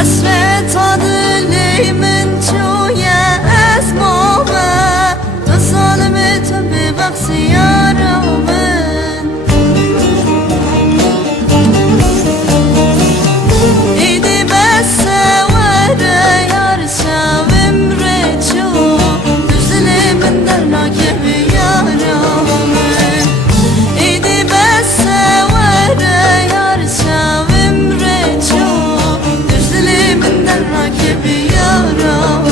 حسرت عدلی من توی اسمامه تو ظالم تو ببخش یارم ایدی بس وره یار شویم رچو دزدلی من در ناکه یارم ایدی بس وره یار شویم رچو دزدلی من در ناکه یارم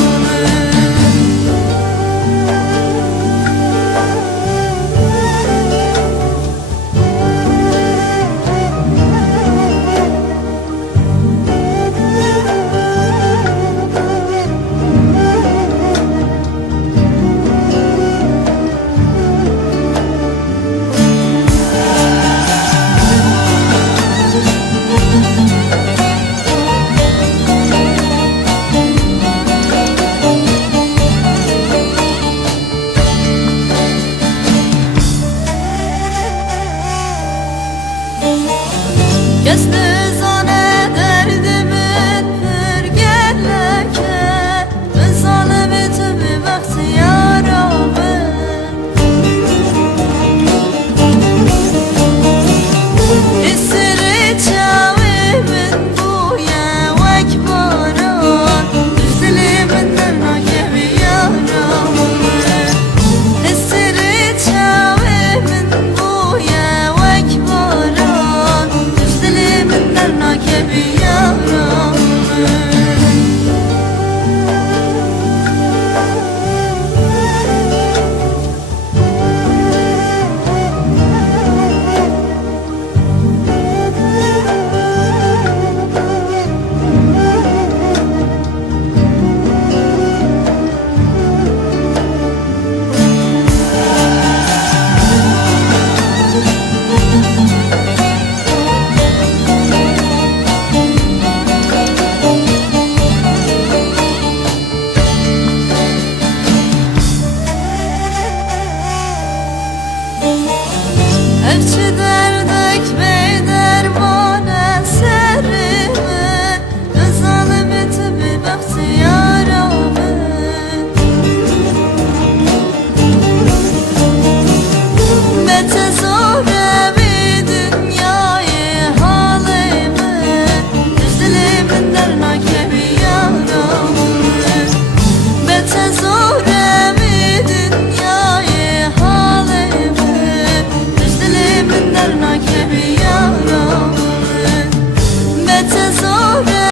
Kes nizane derdimin per geleke ben zalımeti bir vakti yaramın İsiri çavimin bu yevek baran düzdilimin dernake bir yaramın İsiri çavimin bu yevek baran من در ناکه بیارم